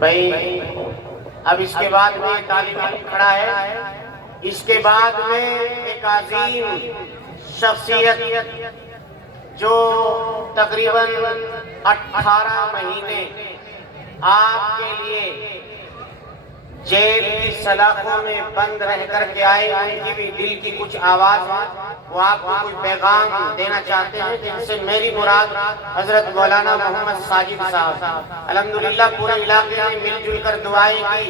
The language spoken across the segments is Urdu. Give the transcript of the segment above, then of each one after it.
بھائی اب اس کے بعد میں طالب علم کھڑا ہے، اس کے بعد میں ایک عظیم شخصیت جو تقریباً 18 مہینے آپ کے لیے جیل کی سلاخوں میں بند رہ کر کے آئے، ان کی بھی دل کی کچھ آواز ہے، وہ آپ کو کچھ پیغام دینا چاہتے ہیں، جن سے میری مراد حضرت مولانا محمد ساجد صاحب الحمدللہ پورے علاقے میں مل جل کر دعائیں کی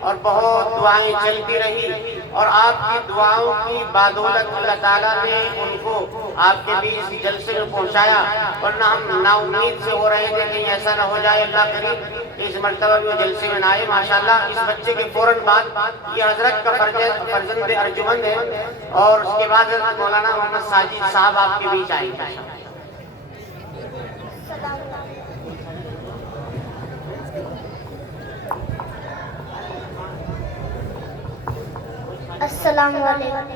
اور بہت دعائیں چلتی رہی، اور آپ کی دعاؤں کی بدولت اللہ تعالیٰ نے ان کو آپ کے بیچ اس جلسے میں پہنچایا، ورنہ ہم نا امید سے ہو رہے تھے کہ ایسا نہ ہو جائے اللہ کریم اس مرتبہ بھی وہ جلسے میں نہ آئے۔ ماشاءاللہ اس بچے کے فوراً بعد یہ حضرت کا فرزند ارجمند ہے، اور اس کے بعد حضرت مولانا محمد ساجد صاحب آپ کے بیچ آئیں گے۔ السلام علیکم۔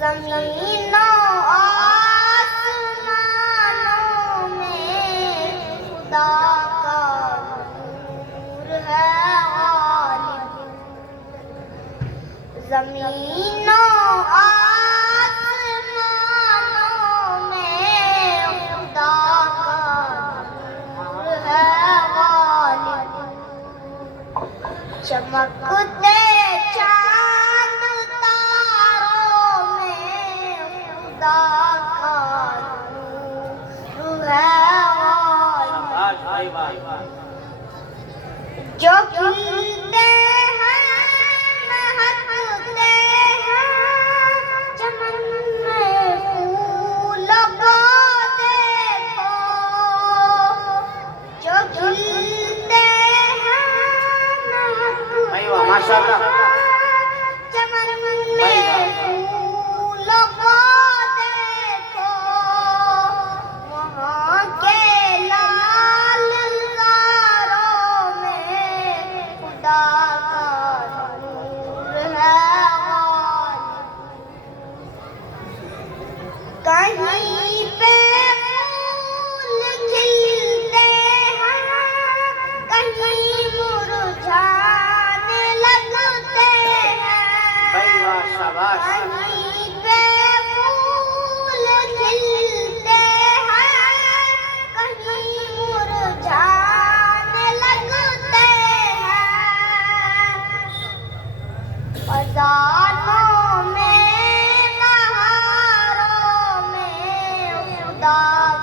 زمین و آسمانوں میں خدا کا نور ہے غالب، زمین و آسمانوں میں خدا کا نور ہے غالب، چمکتے چاند تاروں میں خدا کا نور ہے غالب، جو کھلتے ہیں مہکتے ہیں چمن میں پھول کو دیکھو، جو کھلتے ہیں ماشاءاللہ چمن میں پھول کو دیکھو، وہاں کے لال زاروں میں خدا کا نور ہے غالب، کہیں پہ پھول کھلتے ہیں کہیں مرجھانے لگتے ہیں، کہیں پہ پھول کھلتے ہیں کہیں مرجھانے لگتے ہیں، خزانوں میں بہاروں میں خدا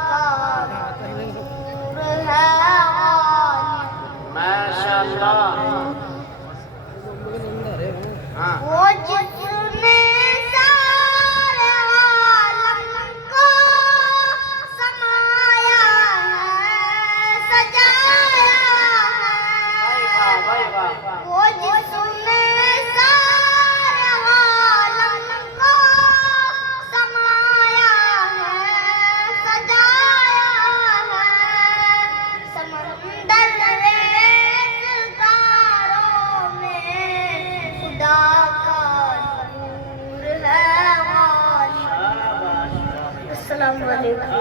کا نور ہے غالب، ماشاءاللہ وہ جس نے سارے عالم کو سمایا ہے سجایا ہے، وہ جس نے سارے عالم کو سمایا ہے سجایا ہے، سمندر ریت تاروں میں خدا کا نور ہے غالب۔ السلام علیکم۔